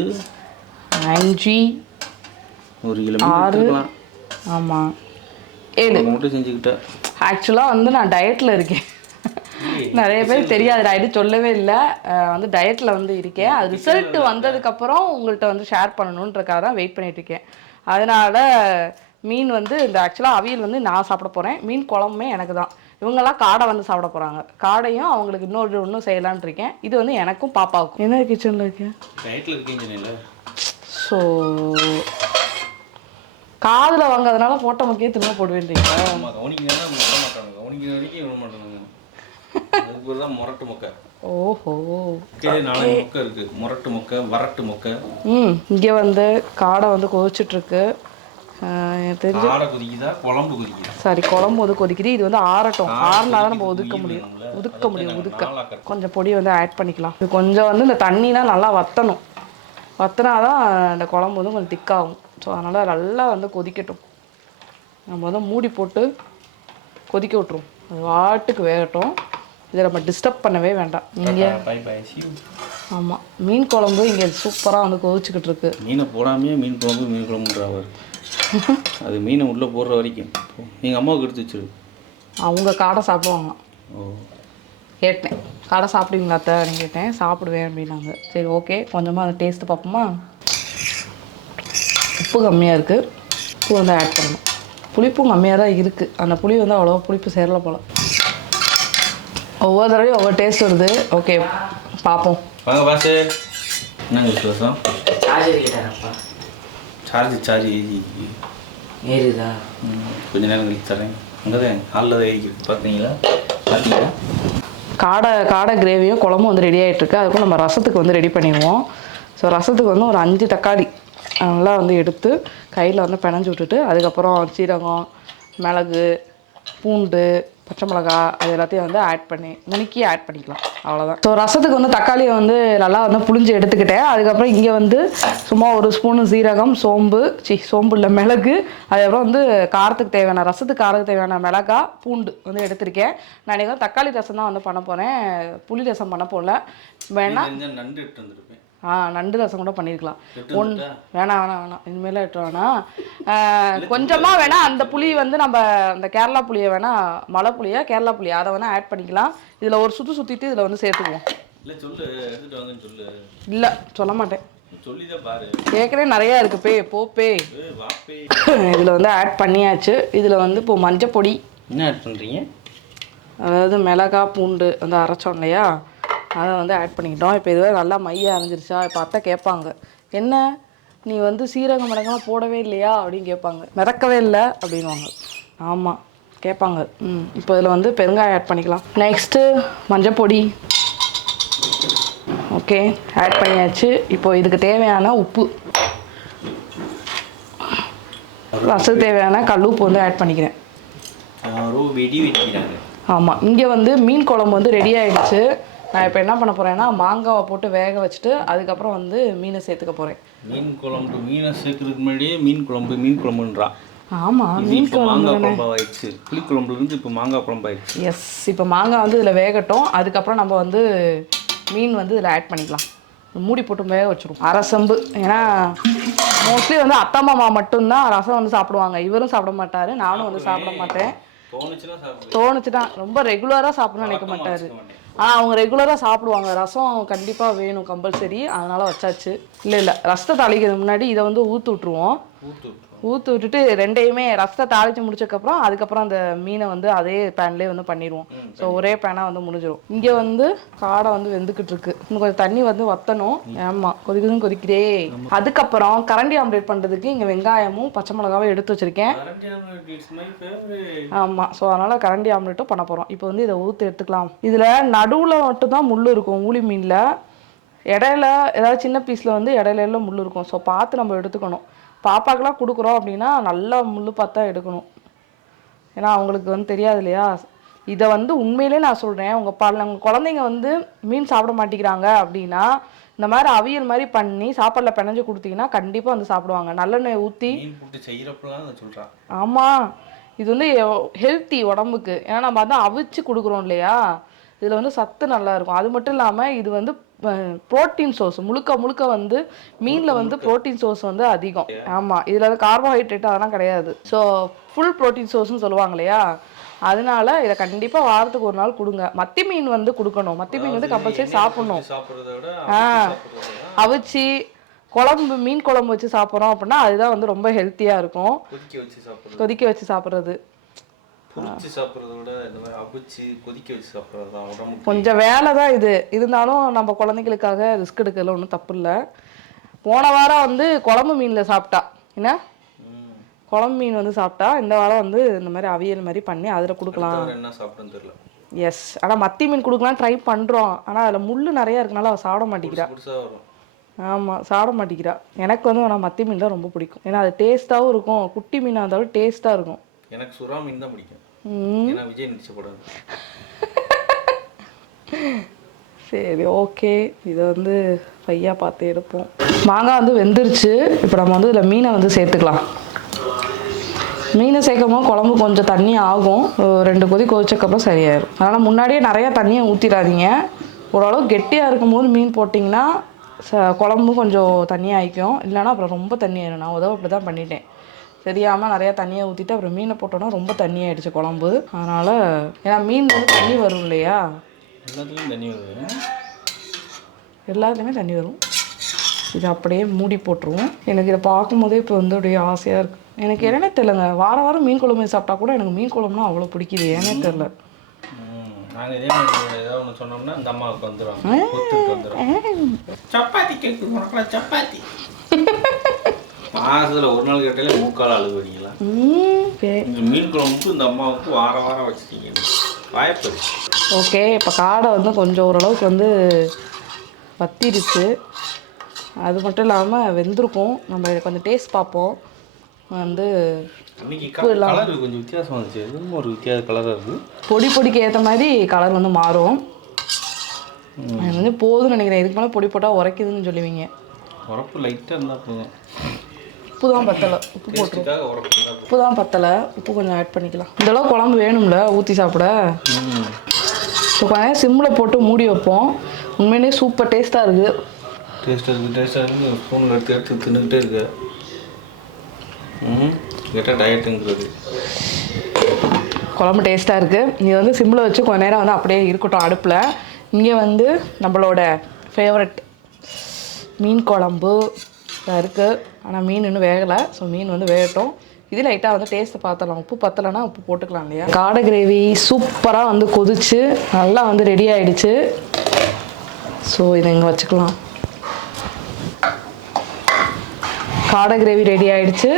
5 6 ஆமாம் 7 முட்டை செஞ்சுக்கிட்டேன். ஆக்சுவலாக வந்து நான் டயட்டில் இருக்கேன். நிறைய பேர் தெரியாது, நான் இது சொல்லவே இல்லை. வந்து டயட்டில் வந்து இருக்கேன். அது ரிசல்ட் வந்ததுக்கப்புறம் உங்கள்கிட்ட வந்து ஷேர் பண்ணணுன்றக்காக தான் வெயிட் பண்ணிட்டு இருக்கேன். அதனால் மீன் வந்து இந்த ஆக்சுவலாக அவியல் வந்து நான் சாப்பிட போகிறேன், மீன் குழம்புமே எனக்கு தான். இவங்கெல்லாம் காடை வந்து சாப்பிட போகிறாங்க. காடையும் அவங்களுக்கு இன்னும் செய்யலான் இருக்கேன். இது வந்து எனக்கும் பாப்பாவுக்கும். என்ன கிச்சனில் இருக்கேன், டயட்டில் இருக்கீங்க. ஸோ காதில் வாங்கிறதுனால போட்ட முக்கிய திரும்ப போடுவேன்றீங்களா? அதுக்கு பேர் தான் முரட்டு மொக்கை. ஓஹோ. நாலு மொக்கை இருக்கு. முரட்டு மொக்கை, வரட்டு மொக்கை. இங்கே வந்து காடை வந்து கொதிச்சுட்ருக்கு. தெரிஞ்சு காடை கொதிக்குதா, குழம்பு கொதிக்குதா? சாரி, குழம்பு வந்து கொதிக்குது. இது வந்து ஆறட்டும். ஆறுனா தான் நம்ம ஒதுக்க முடியும். கொஞ்சம் பொடி வந்து ஆட் பண்ணிக்கலாம். இது கொஞ்சம் வந்து இந்த தண்ணிலாம் நல்லா வற்றினா தான் இந்த குழம்பு வந்து கொஞ்சம் திக்காகும். ஸோ அதனால் நல்லா வந்து கொதிக்கட்டும். நம்ம வந்து மூடி போட்டு கொதிக்க விட்ருவோம். அது வாட்டுக்கு வேகட்டும். இதை நம்ம டிஸ்டர்ப் பண்ணவே வேண்டாம். இங்கே ஆமாம், மீன் குழம்பு இங்கே சூப்பராக வந்து கொதிச்சுக்கிட்டு இருக்கு. மீனை போடாமையே மீன் குழம்புன்றாவர். அது மீனை உள்ளே போடுற வரைக்கும் எங்கள் அம்மாவுக்கு எடுத்து வச்சிரு. அவங்க காடை சாப்பிடுவாங்க. கேட்டேன், காடை சாப்பிடுவீங்களா அத்தைன்னு கேட்டேன். சாப்பிடுவேன் அப்படின்னாங்க. சரி, ஓகே, கொஞ்சமாக அந்த டேஸ்ட்டு பார்ப்போமா? உப்பு கம்மியாக இருக்குது. உப்பு வந்து ஆட் பண்ணணும். புளிப்பும் கம்மியாக தான் இருக்குது. அந்த புளி வந்து அவ்வளோவா புளிப்பு சேரல போல். ஒவ்வொரு தடவையும் ஒவ்வொரு டேஸ்ட் வருது. ஓகே, பார்ப்போம். வாங்க பாசு. என்னங்க விசுவாசம்? சார்ஜர் கேட்டாரப்பா. சார்ஜ் ஏறுதா? கொஞ்சம் நேரம் கழிச்சு தரேன். அங்கே தான் ஹாலில் தான் ஏறிக்கிட்டு பார்த்தீங்களா? காடை கிரேவியும் குழம்பும் வந்து ரெடி ஆகிட்டுருக்கு. அதுக்கும் நம்ம ரசத்துக்கு வந்து ரெடி பண்ணிடுவோம். ஸோ ரசத்துக்கு வந்து ஒரு 5 தக்காளி நல்லா வந்து எடுத்து கையில் வந்து பிணைஞ்சு விட்டுட்டு, அதுக்கப்புறம் சீரகம், மிளகு, பூண்டு, பச்சை மிளகா அது எல்லாத்தையும் வந்து நுணுக்கி ஆட் பண்ணிக்கலாம். அவ்வளோதான். ஸோ ரசத்துக்கு வந்து தக்காளியை வந்து நல்லா வந்து புளிஞ்சு எடுத்துக்கிட்டேன். அதுக்கப்புறம் இங்கே வந்து சும்மா ஒரு ஸ்பூனு சீரகம், சோம்பு இல்லை மிளகு, அதுக்கப்புறம் வந்து ரசத்துக்கு காரத்துக்கு தேவையான மிளகா, பூண்டு வந்து எடுத்திருக்கேன். நான் இன்றைக்கி தக்காளி ரசம் தான் வந்து பண்ண போகிறேன். புளி ரசம் பண்ண போகல. நண்டு ரசம் கூட பண்ணியிருக்கலாம். வேணாம் இனிமேல் எட்டு வேணாம். கொஞ்சமாக வேணால் அந்த புளி வந்து நம்ம அந்த கேரளா புளியை மலை புளியா கேரளா புளியா அதை வேணால் ஆட் பண்ணிக்கலாம். இதில் ஒரு சுற்றிட்டு இதில் வந்து சேர்த்துக்குவோம். இல்லை, சொல்ல மாட்டேன். ஏற்கனவே நிறையா இருக்குது. பே இதில் வந்து ஆட் பண்ணியாச்சு. இதில் வந்து இப்போ மஞ்சள் பொடி என்ன ஆட் பண்ணுறீங்க? அதாவது மிளகா, பூண்டு வந்து அரைச்சோம் இல்லையா, அதை வந்து ஆட் பண்ணிக்கிட்டோம். இப்போ இதுவே நல்லா மைய அரைஞ்சிருச்சா? இப்போ அத்தை கேட்பாங்க, என்ன நீ வந்து சீரகம் மிளகாலாம் போடவே இல்லையா அப்படின்னு கேட்பாங்க. மிதக்கவே இல்லை அப்படின்வாங்க. ஆமாம், கேட்பாங்க. இப்போ இதில் வந்து பெருங்காயம் ஆட் பண்ணிக்கலாம். நெக்ஸ்ட்டு மஞ்சள் பொடி. ஓகே, ஆட் பண்ணியாச்சு. இப்போ இதுக்கு தேவையான உப்பு, ரசத்துக்கு தேவையான கல் உப்பு வந்து ஆட் பண்ணிக்கிறேன். ஆமாம், இங்கே வந்து மீன் குழம்பு வந்து ரெடி ஆகிடுச்சு. நான் இப்போ என்ன பண்ண போகிறேன்னா மாங்காவை போட்டு வேக வச்சுட்டு அதுக்கப்புறம் வந்து மீனை சேர்த்துக்க போகிறேன். மீனை சேர்க்கறதுக்கு முன்னாடியே மீன் குழம்புன்றா. ஆமாம், மீன் குழம்பு ஆயிடுச்சு. புளி குழம்புலேருந்து இப்போ மாங்காய் குழம்பு ஆயிடுச்சு. எஸ், இப்போ மாங்காய் வந்து இதில் வேகட்டும். அதுக்கப்புறம் நம்ம வந்து மீன் வந்து இதில் ஆட் பண்ணிக்கலாம். மூடி போட்டு வேக வச்சிடும். அரை செம்பு. ஏன்னா மோஸ்ட்லி வந்து அத்தா மாமா மட்டும்தான் ரசம் வந்து சாப்பிடுவாங்க. இவரும் சாப்பிட மாட்டார், நானும் வந்து சாப்பிட மாட்டேன். தோணுச்சுன்னா ரொம்ப ரெகுலராக சாப்பிடணும்னு நினைக்க மாட்டார். அவங்க ரெகுலராக சாப்பிடுவாங்க. ரசம் கண்டிப்பாக வேணும், கம்பல்சரி. அதனால் வச்சாச்சு. இல்லை ரசத்தை தாளிக்கிறது முன்னாடி இதை வந்து ஊற்றி விட்ருவோம். ஊற்றி விட்டுட்டு ரெண்டையுமே ரசத்தை தாளித்து முடிச்சதுக்கப்புறம் அதுக்கப்புறம் அந்த மீனை வந்து அதே பேன்லேயே வந்து பண்ணிடுவோம். ஸோ ஒரே பேனாக வந்து முடிஞ்சிடும். இங்கே வந்து காடை வந்து வெந்துக்கிட்டு இருக்கு. இன்னும் கொஞ்சம் தண்ணி வந்து வற்றணும். ஆமாம், கொதிக்குதே. அதுக்கப்புறம் கரண்டி ஆம்லேட் பண்ணுறதுக்கு இங்கே வெங்காயமும் பச்சை மிளகாவும் எடுத்து வச்சுருக்கேன். ஆமாம், ஸோ அதனால் கரண்டி ஆம்லேட்டும் பண்ண போகிறோம். இப்போ வந்து இதை ஊற்றி எடுத்துக்கலாம். இதில் நடுவில் மட்டும்தான் முள் இருக்கும் ஊளி மீனில். இடையில ஏதாவது சின்ன பீஸில் வந்து இடையில முள் இருக்கும். ஸோ பார்த்து நம்ம எடுத்துக்கணும். பாப்பாக்கெலாம் கொடுக்குறோம் அப்படின்னா நல்லா முள் பார்த்தா எடுக்கணும். ஏன்னா அவங்களுக்கு வந்து தெரியாது இல்லையா. இதை வந்து உண்மையிலே நான் சொல்கிறேன், உங்கள் குழந்தைங்க வந்து மீன் சாப்பிட மாட்டேங்கிறாங்க அப்படின்னா இந்த மாதிரி அவியல் மாதிரி பண்ணி சாப்பாடில் பிணைஞ்சு கொடுத்தீங்கன்னா கண்டிப்பாக வந்து சாப்பிடுவாங்க. நல்லெண்ணெய் ஊற்றி சொல்கிறேன். ஆமாம், இது வந்து ஹெல்த்தி உடம்புக்கு. ஏன்னா நம்ம வந்து அவிச்சு கொடுக்குறோம் இல்லையா, இதில் வந்து சத்து நல்லா இருக்கும். அது மட்டும் இல்லாமல் இது வந்து புரோட்டீன் சோர்ஸ். முழுக்க வந்து மீனில் வந்து புரோட்டீன் சோர்ஸ் வந்து அதிகம். ஆமாம், இதில் வந்து கார்போஹைட்ரேட் அதெல்லாம் கிடையாது. ஸோ ஃபுல் புரோட்டீன் சோர்ஸ்னு சொல்லுவாங்க இல்லையா, அதனால இதை கண்டிப்பாக வாரத்துக்கு ஒரு நாள் கொடுங்க. மத்தி மீன் வந்து கொடுக்கணும். மத்தி மீன் வந்து கம்பல்சரி சாப்பிடணும். அவிச்சு மீன் குழம்பு வச்சு சாப்பிட்றோம் அப்படின்னா அதுதான் வந்து ரொம்ப ஹெல்த்தியாக இருக்கும். கொதிக்க வச்சு சாப்பிட்றது கொஞ்சம் வேலை தான் இது. இருந்தாலும் நம்ம குழந்தைங்களுக்காக ரிஸ்க் எடுக்கிறதுல ஒன்றும் தப்பு இல்லை. போன வாரம் வந்து குழம்பு மீனில் சாப்பிட்டா என்ன குழம்பு மீன் வந்து சாப்பிட்டா இந்த வாரம் வந்து இந்த மாதிரி அவியல் மாதிரி பண்ணி அதில் கொடுக்கலாம். என்ன சாப்பிடுன்னு தெரியல. எஸ், ஆனால் மத்தி மீன் கொடுக்கலாம் ட்ரை பண்ணுறோம். ஆனால் அதில் முள் நிறையா இருக்கனால அவள் சாப்பிட மாட்டேங்கிறா. ஆமாம், சாப்பிட மாட்டேங்கிறா. எனக்கு வந்து ஆனால் மத்தி மீன் தான் ரொம்ப பிடிக்கும். ஏன்னா அது டேஸ்ட்டாகவும் இருக்கும், குட்டி மீனாக இருந்தாலும் டேஸ்ட்டாக இருக்கும். எனக்கு சுறா மீன் தான் பிடிக்கும். ஏன்னா விஜய் நடிச்ச படம். சரி, ஓகே. இதை வந்து பையா பார்த்து எடுப்போம். மாங்காய் வந்து வெந்துருச்சு. இப்போ நம்ம வந்து இதில் மீனை வந்து சேர்த்துக்கலாம். மீனை சேர்க்கும் போது குழம்பு கொஞ்சம் தண்ணி ஆகும். 2 கொதி கொதிச்சக்கப்புறம் சரியாயிடும். அதனால் முன்னாடியே நிறையா தண்ணியை ஊற்றிடாதீங்க. ஓரளவு கெட்டியாக இருக்கும்போது மீன் போட்டிங்கன்னா குழம்பு கொஞ்சம் தண்ணியாக ஆகிக்கும். இல்லைனா அப்புறம் ரொம்ப தண்ணி ஆயிடும். நான் உதவ அப்படி தான் பண்ணிட்டேன். தெரியாமல் நிறையா தண்ணியை ஊற்றிட்டு அப்புறம் மீனை போட்டோன்னா ரொம்ப தண்ணி ஆகிடுச்சு குழம்பு. அதனால் ஏன்னா மீன் வந்து தண்ணி வரும் இல்லையா, எல்லாத்துலேயும் தண்ணி வரும். எல்லாத்துலேயுமே தண்ணி வரும். இதை அப்படியே மூடி போட்டுருவோம். எனக்கு இதை பார்க்கும்போதே இப்போ வந்து அப்படியே ஆசையாக இருக்குது. எனக்கு என்னன்னே தெரியலங்க, வாரம் மீன் குழம்பு சாப்பிட்டா கூட எனக்கு மீன் குழம்புனா அவ்வளோ பிடிக்குது. ஏன்னே தெரில. நாங்கள் இதே மாதிரி ஏதாவது ஒன்று சொன்னோம்னா இந்த அம்மாவுக்கு வந்துடும். சப்பாத்தி கேட்கு உனக்குலாம் சப்பாத்தி. மாதத்தில் ஒரு நாள் கேட்டாலே 3/4 அழுகு வடிக்கலாம். மீன் குழம்புக்கு இந்த அம்மாவுக்கு வாரம் வச்சுட்டீங்க. வாய்ப்பு. ஓகே, இப்போ காடை வந்து கொஞ்சம் ஓரளவுக்கு வந்து வத்திருச்சு. அது மட்டும் இல்லாமல் வெந்திருக்கும். நம்ம கொஞ்சம் டேஸ்ட் பார்ப்போம். வந்து கலர் கொஞ்சம் வித்தியாசம் வந்துச்சு. எதுவும் ஒரு வித்தியாச கலராக இருக்குது. பொடிக்கு ஏற்ற மாதிரி கலர் வந்து மாறும். அது வந்து போதும்னு நினைக்கிறேன். இதுக்கு மேலே பொடி போட்டால் உரைக்குதுன்னு சொல்லுவீங்க. உரப்பு லைட்டாக இருந்தால் போதும். உப்பு தான் பத்தலை. உப்பு போட்டுருவோம். உப்பு தான் பத்தலை. உப்பு கொஞ்சம் ஆட் பண்ணிக்கலாம். இதெல்லாம் குழம்பு வேணும்ல ஊற்றி சாப்பிட. இப்போ கொஞ்சம் சிம்மில் போட்டு மூடி வைப்போம். உண்மையிலே சூப்பர் டேஸ்ட்டாக இருக்குது. டேஸ்ட்டாக இருக்குது. ஸ்பூன் எடுத்து தின்னுக்கிட்டே இருக்கு. கேட்டால் டயட்டுங்கிறது. குழம்பு டேஸ்ட்டாக இருக்குது. இது வந்து சிம்மில் வச்சு கொஞ்ச நேரம் வந்து அப்படியே இருக்கட்டும் அடுப்பில். இங்கே வந்து நம்மளோட ஃபேவரட் மீன் குழம்பு இருக்குது. ஆனால் மீன் இன்னும் வேகலை. ஸோ மீன் வந்து வேகட்டும். இது லைட்டாக வந்து டேஸ்ட்டை பார்த்துடலாம். உப்பு பத்தலைன்னா உப்பு போட்டுக்கலாம் இல்லையா. காடை கிரேவி சூப்பராக வந்து கொதிச்சு நல்லா வந்து ரெடி ஆகிடுச்சு. ஸோ இதை இங்கே வச்சுக்கலாம். காடை கிரேவி ரெடி ஆகிடுச்சு.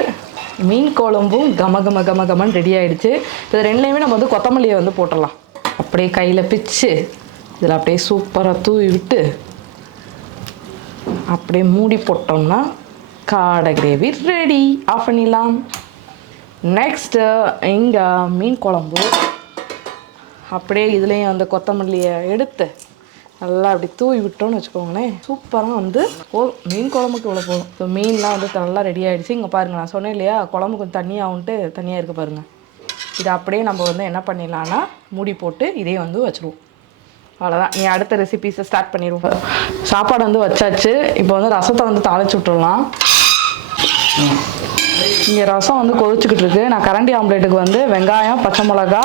மீன் குழம்பும் கமன்னு ரெடி ஆகிடுச்சு. இது ரெண்டுலேயுமே நம்ம வந்து கொத்தமல்லியை வந்து போட்டுடலாம். அப்படியே கையில் பிச்சு இதில் அப்படியே சூப்பராக தூவி விட்டு அப்படியே மூடி போட்டோம்னா காடை கிரேவி ரெடி. ஆஃப் பண்ணிடலாம். நெக்ஸ்ட்டு இங்கே மீன் குழம்பு அப்படியே இதுலேயும் அந்த கொத்தமல்லியை எடுத்து நல்லா அப்படி தூவி விட்டோன்னு வச்சுக்கோங்களேன். சூப்பராக வந்து மீன் குழம்புக்கு இவ்வளோ போதும். ஸோ மீன்லாம் வந்து நல்லா ரெடி ஆகிடுச்சு. இங்கே பாருங்கள், நான் சொன்னேன் இல்லையா குழம்பு கொஞ்சம் தண்ணியாகவுன்ட்டு தனியாக இருக்குது பாருங்கள். இதை அப்படியே நம்ம வந்து என்ன பண்ணிடலான்னா மூடி போட்டு இதே வந்து வச்சுருவோம். அவ்வளோதான். நீ அடுத்த ரெசிபீஸை ஸ்டார்ட் பண்ணிடுவோம். சாப்பாடு வந்து வச்சாச்சு. இப்போ வந்து ரசத்தை வந்து தாளிச்சு விட்டுடலாம். இங்கே ரசம் வந்து கொதிச்சுக்கிட்டு இருக்கு. நான் கரண்டி ஆம்லேட்டுக்கு வந்து வெங்காயம், பச்சை மிளகா,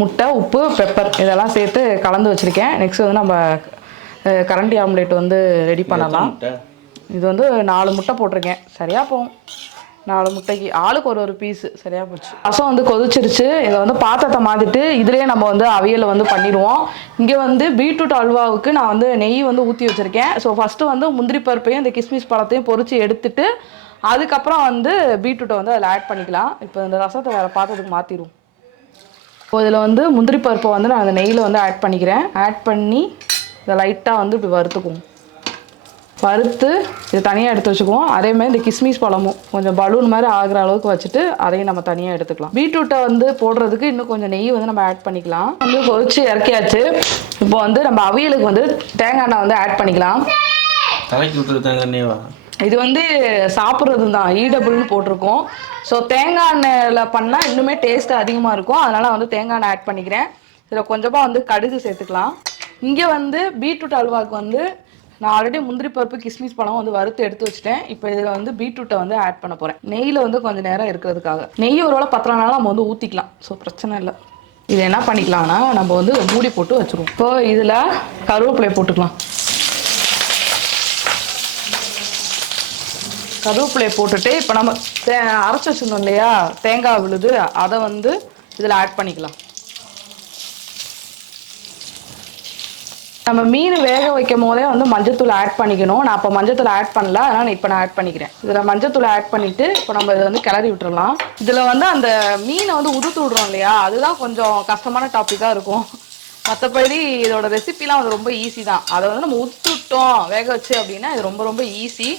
முட்டை, உப்பு, பெப்பர் இதெல்லாம் சேர்த்து கலந்து வச்சுருக்கேன். நெக்ஸ்ட் வந்து நம்ம கரண்டி ஆம்லேட் வந்து ரெடி பண்ணலாம். இது வந்து 4 முட்டை போட்டிருக்கேன். சரியாக போகும். 4 முட்டைக்கு ஆளுக்கு ஒரு பீஸு. சரியாக போச்சு. ரசம் வந்து கொதிச்சிருச்சு. இதை வந்து பாத்திரத்தை மாற்றிட்டு இதுலேயே நம்ம வந்து அவியலை வந்து பண்ணிடுவோம். இங்கே வந்து பீட்ரூட் அல்வாவுக்கு நான் வந்து நெய் வந்து ஊற்றி வச்சுருக்கேன். ஸோ ஃபஸ்ட்டு வந்து முந்திரி பருப்பையும் இந்த கிஸ்மிஸ் பழத்தையும் பொரித்து எடுத்துட்டு அதுக்கப்புறம் வந்து பீட்ரூட்டை வந்து அதில் ஆட் பண்ணிக்கலாம். இப்போ இந்த ரசத்தை வேறு பாத்திரத்துக்கு மாற்றிடுவோம். இப்போ இதில் வந்து முந்திரி பருப்பை வந்து நான் அந்த நெய்யில் வந்து ஆட் பண்ணிக்கிறேன். ஆட் பண்ணி இதை லைட்டாக வந்து இப்படி வறுத்துக்குவோம். வறுத்து இது தனியாக எடுத்து வச்சுக்குவோம். அதேமாதிரி இந்த கிஸ்மிஸ் பழமும் கொஞ்சம் பலூன் மாதிரி ஆகிற அளவுக்கு வச்சுட்டு அதையும் நம்ம தனியாக எடுத்துக்கலாம். பீட்ரூட்டை வந்து போடுறதுக்கு இன்னும் கொஞ்சம் நெய் வந்து நம்ம ஆட் பண்ணிக்கலாம். வந்து கொதிச்சு இறக்கியாச்சு. இப்போ வந்து நம்ம அவியலுக்கு வந்து தேங்காய் எண்ணெய் வந்து ஆட் பண்ணிக்கலாம். இது வந்து சாப்பிட்றது தான், ஈடபுள்னு போட்டிருக்கோம். ஸோ தேங்காய் எண்ணெயில் பண்ணால் இன்னுமே டேஸ்ட்டு அதிகமாக இருக்கும். அதனால் வந்து தேங்காய் எண்ணெய் ஆட் பண்ணிக்கிறேன். இதில் கொஞ்சமாக வந்து கடுகு சேர்த்துக்கலாம். இங்கே வந்து பீட்ரூட் அல்வாவுக்கு வந்து நான் ஆல்ரெடி முந்திரி பருப்பு, கிஸ்மிஸ் பழம் வந்து வறுத்து எடுத்து வச்சுட்டேன். இப்போ இதில் வந்து பீட்ரூட்டை வந்து ஆட் பண்ண போகிறேன். நெய்யில் வந்து கொஞ்சம் நேரம் இருக்கிறதுக்காக. நெய் ஒரு வேளை பத்திரனாலும் நம்ம வந்து ஊற்றிக்கலாம். ஸோ பிரச்சனை இல்லை. இது என்ன பண்ணிக்கலாம்னா நம்ம வந்து மூடி போட்டு வச்சுருவோம். இப்போ இதில் கருவேப்பிலை போட்டுக்கலாம். கருவேப்பிலையை போட்டுட்டு இப்போ நம்ம அரைச்சி வச்சுருந்தோம் இல்லையா தேங்காய் விழுது, அதை வந்து இதில் ஆட் பண்ணிக்கலாம். நம்ம மீன் வேக வைக்கும் போதே வந்து மஞ்சத்தூள் ஆட் பண்ணிக்கணும். நான் இப்போ மஞ்சத்தூள் ஆட் பண்ணல, அதனால் இப்போ நான் ஆட் பண்ணிக்கிறேன். இதில் மஞ்சத்தூள் ஆட் பண்ணிவிட்டு இப்போ நம்ம இதை வந்து கிளறி விட்டுறலாம். இதில் வந்து அந்த மீனை வந்து உதுத்து விடுறோம் இல்லையா, அதுதான் கொஞ்சம் கஷ்டமான டாப்பிக்காக இருக்கும். மற்றபடி இதோட ரெசிபிலாம் வந்து ரொம்ப ஈஸி தான். அதை வந்து நம்ம உத்துட்டோம் வேக வச்சு அப்படின்னா இது ரொம்ப ரொம்ப ஈஸி.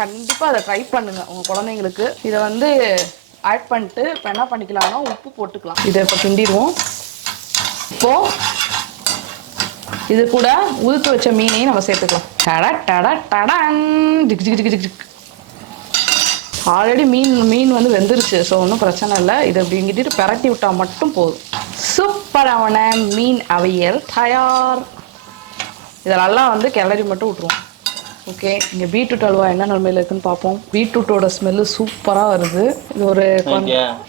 கண்டிப்பாக அதை ட்ரை பண்ணுங்கள் உங்கள் குழந்தைங்களுக்கு. இதை வந்து ஆட் பண்ணிட்டு இப்போ என்ன பண்ணிக்கலாம்னா உப்பு போட்டுக்கலாம். இதை இப்போ கிண்டிடுவோம். இப்போது இது கூட உதுத்து வச்ச மீனையும் நம்ம சேர்த்துக்கலாம். ஆல்ரெடி மீன் வந்து வெந்துருச்சு. ஸோ ஒன்றும் பிரச்சனை இல்லை. இதை அப்படி கிட்டிட்டு பரட்டி விட்டால் மட்டும் போதும். சூப்பரான மீன் அவியல் தயார். இதை நல்லா வந்து கிளறி மட்டும் விட்டுருவோம். ஓகே, இங்கே பீட்ரூட் அல்வா என்ன நிலமையில இருக்குன்னு பார்ப்போம். பீட்ரூட்டோட ஸ்மெல்லு சூப்பராக வருது.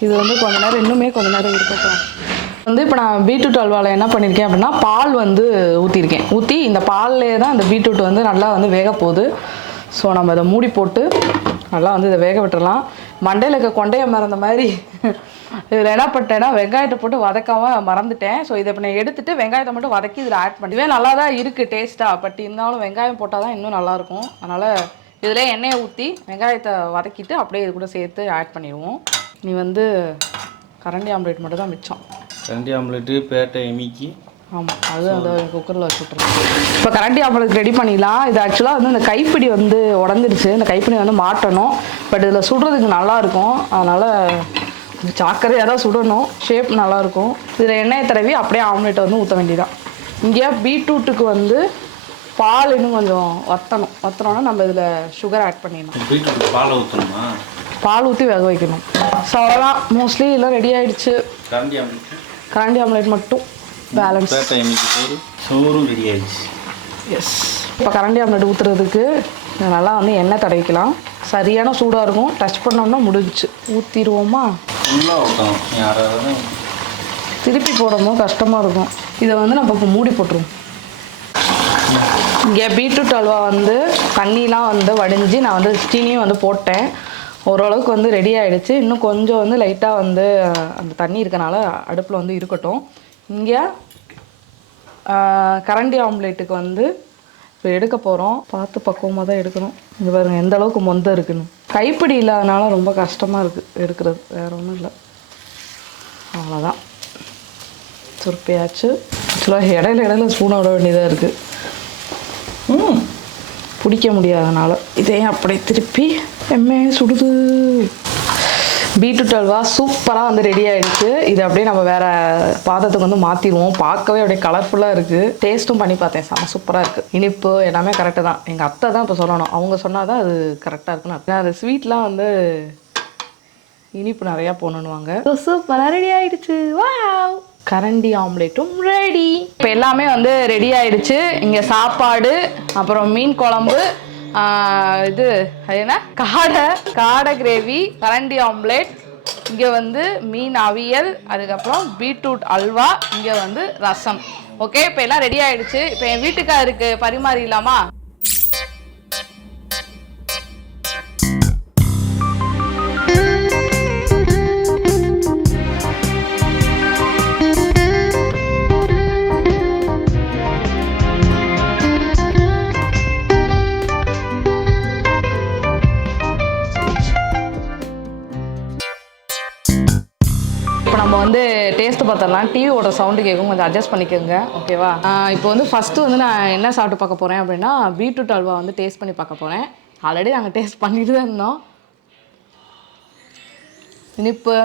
இது வந்து கொஞ்ச நேரம் இன்னுமே கொஞ்ச நேரம் இருக்கட்டும். வந்து இப்போ நான் பீட்ரூட் அல்வாவில் என்ன பண்ணியிருக்கேன் அப்படின்னா பால் வந்து ஊற்றி இந்த பால்லே தான் இந்த பீட்ரூட் வந்து நல்லா வந்து வேக போகுது. ஸோ நம்ம இதை மூடி போட்டு நல்லா வந்து இதை வேக விட்டுறலாம். மண்டையில் இருக்க கொண்டைய மறந்த மாதிரி இதில் என்ன பண்ணிட்டேன்னா வெங்காயத்தை போட்டு வதக்காமல் மறந்துட்டேன். ஸோ இதை இப்போ நான் எடுத்துகிட்டு வெங்காயத்தை மட்டும் வதக்கி இதில் ஆட் பண்ணுவேன். நல்லா தான் இருக்குது டேஸ்ட்டாக. பட் இருந்தாலும் வெங்காயம் போட்டால் தான் இன்னும் நல்லாயிருக்கும். அதனால் இதில் எண்ணெயை ஊற்றி வெங்காயத்தை வதக்கிட்டு அப்படியே இது கூட சேர்த்து ஆட் பண்ணிடுவோம். நீ வந்து கரண்டி ஆம்லேட் மட்டும் தான் மிச்சம். கரண்டி ஆம்லேட்டு பேட்டை எமிக்கி. ஆமாம், அது அந்த குக்கரில் வச்சு விட்ருக்கேன். இப்போ கரண்டி ஆம்லேட் ரெடி பண்ணிடலாம். இது ஆக்சுவலாக வந்து இந்த கைப்பிடி வந்து உடஞ்சிருச்சு. இந்த கைப்பிடி வந்து மாட்டணும். பட் இதில் சுடுறதுக்கு நல்லாயிருக்கும். அதனால் சாக்கரையாக தான் சுடணும். ஷேப் நல்லாயிருக்கும். இதில் எண்ணெயை தடவி அப்படியே ஆம்லேட்டை வந்து ஊற்ற வேண்டியதான். இங்கே பீட்ரூட்டுக்கு வந்து பால் இன்னும் கொஞ்சம் வற்றணும்னா நம்ம இதில் சுகர் ஆட் பண்ணிடணும். பீட்ரூட் பால் ஊற்றணுமா? பால் ஊற்றி வேக வைக்கணும். ஸோ அவ்வளோதான், மோஸ்ட்லி எல்லாம் ரெடி ஆகிடுச்சு. கரண்டி ஆம்லேட் மட்டும் பேலன்ஸ். சோறும் ரெடி ஆகிடுச்சு. எஸ், இப்போ கரண்டி ஆம்லேட் ஊற்றுறதுக்கு நல்லா வந்து எண்ணெய் தடவிக்கலாம். சரியான சூடாக இருக்கும். டச் பண்ணோம்னா முடிஞ்சிச்சு. ஊற்றிடுவோமா? திருப்பி போடும்போது கஷ்டமாக இருக்கும். இதை வந்து நம்ம இப்போ மூடி போட்டுருவோம். இங்கே பீட்ரூட் அல்வா வந்து தண்ணிலாம் வந்து வடிஞ்சு நான் வந்து சீனியும் வந்து போட்டேன். ஓரளவுக்கு வந்து ரெடி ஆகிடுச்சு. இன்னும் கொஞ்சம் வந்து லைட்டாக வந்து அந்த தண்ணி இருக்கனால அடுப்பில் வந்து இருக்கட்டும். இங்கே கரண்டி ஆம்லேட்டுக்கு வந்து இப்போ எடுக்க போகிறோம். பார்த்து பக்குவமாக தான் எடுக்கணும். இங்கே பாருங்கள் எந்த அளவுக்கு மொந்த இருக்குன்னு. கைப்பிடி இல்லாதனால ரொம்ப கஷ்டமாக இருக்குது எடுக்கிறது, வேறு ஒன்றும் இல்லை. அவ்வளோதான், சுருப்பையாச்சு. ஆக்சுவலாக இடையில ஸ்பூனை விட வேண்டியதாக இருக்குது. பிடிக்க முடியாதனால இதையும் அப்படியே திருப்பி சுடுது. பீட்ரூட் அல்வா சூப்பராக வந்து ரெடி ஆகிடுச்சு. இது அப்படியே நம்ம வேறு பாத்திரத்துக்கு வந்து மாற்றிடுவோம். பார்க்கவே அப்படியே கலர்ஃபுல்லாக இருக்குது. டேஸ்ட்டும் பண்ணி பார்த்தேன், செம்ம சூப்பராக இருக்குது. இனிப்பு எல்லாமே கரெக்டு தான். எங்கள் அத்தை தான் இப்போ சொல்லணும், அவங்க சொன்னால் தான் அது கரெக்டாக இருக்குன்னு அர்த்தம். அந்த ஸ்வீட்லாம் வந்து இனிப்பு நிறையா போடணுவாங்க. சூப்பராக ரெடி ஆகிடுச்சு. வாவ், கரண்டி ஆம்லேட்டும் ரெடி. இப்போ எல்லாமே வந்து ரெடி ஆகிடுச்சு. இங்கே சாப்பாடு, அப்புறம் மீன் குழம்பு, இது அது என்ன காடை கிரேவி, கரண்டி ஆம்லேட், இங்கே வந்து மீன் அவியல், அதுக்கப்புறம் பீட்ரூட் அல்வா, இங்கே வந்து ரசம். ஓகே, இப்போ எல்லாம் ரெடி ஆகிடுச்சு. இப்போ என் வீட்டுக்காருக்கு பரிமாறிடலாமா? நம்ம வந்து டேஸ்ட்டு பார்த்தரலாம். டிவி ஓட சவுண்டு கேட்கும், கொஞ்சம் அட்ஜஸ்ட் பண்ணிக்கோங்க. ஓகேவா? இப்போ வந்து ஃபஸ்ட்டு வந்து நான் என்ன சாப்பிட்டு பார்க்க போகிறேன் அப்படின்னா பீட்ரூட் அல்வா வந்து டேஸ்ட் பண்ணி பார்க்க போகிறேன். ஆல்ரெடி நாங்கள் டேஸ்ட் பண்ணிட்டு தான் இருந்தோம். இனிப்பு